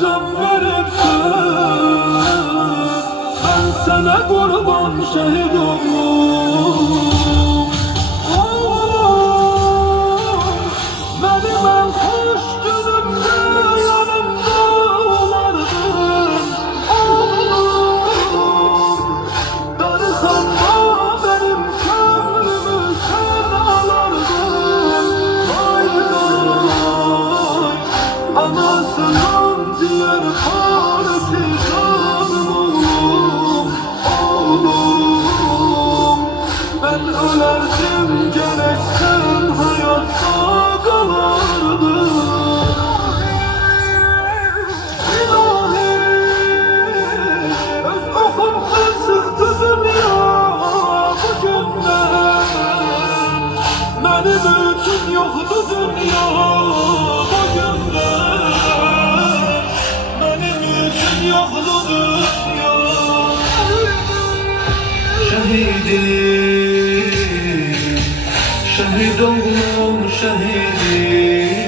can veripsin, ben sana kurban şehit oldum. Oğlum, benim en hoş günümde yanımda olardın. Oğlum, darısan da benim gönlümü sen alardın. Vay vay, anasının ciğer parası canım oğlum. Oğlum, ben ölerdim gerek sen hayatta kalardın. İlahi, öz okumda sıktı dünya bugünden. Benim için yoktu dünya bugünden. Benim için yoktu dünya. Şehidim, şehit oğlum şehidim.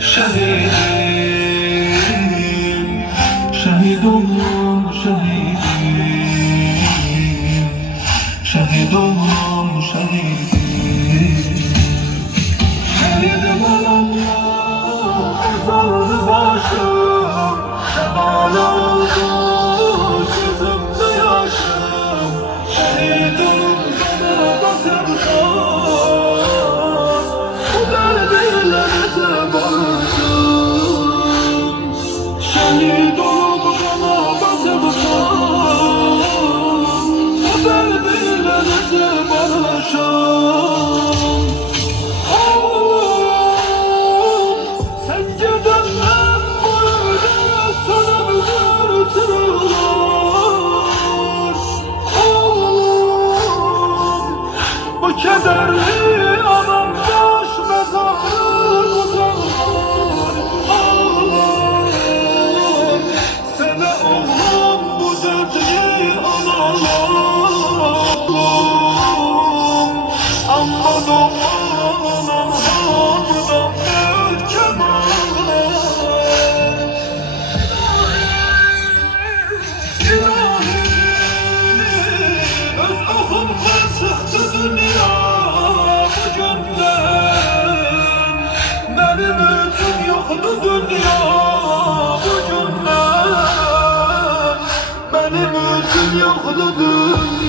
Şehidim, şehit oğlum şehidim. Şehit oğlum şehidim. Şehidim olanlar azaldı başım. Şemal oldu gözümde yaşım. Şehit olup bana batırsan, bu derdiyle nece barışım. Şehit olup bana batırsan, bu derdiyle nece barışım. Oğlum, sen gidenden böyle sönümler tırılar. Oğlum, bu kederli anam baş mezarı uzaklar. Ağlar, sana oğlum bu dertli analar. Amma doğan anamdan ülkem ağlar. İlahi, öz okumla sıktı dünya bugünden. Benim için yoktu dünya bugünden. Benim için yoktu dünya.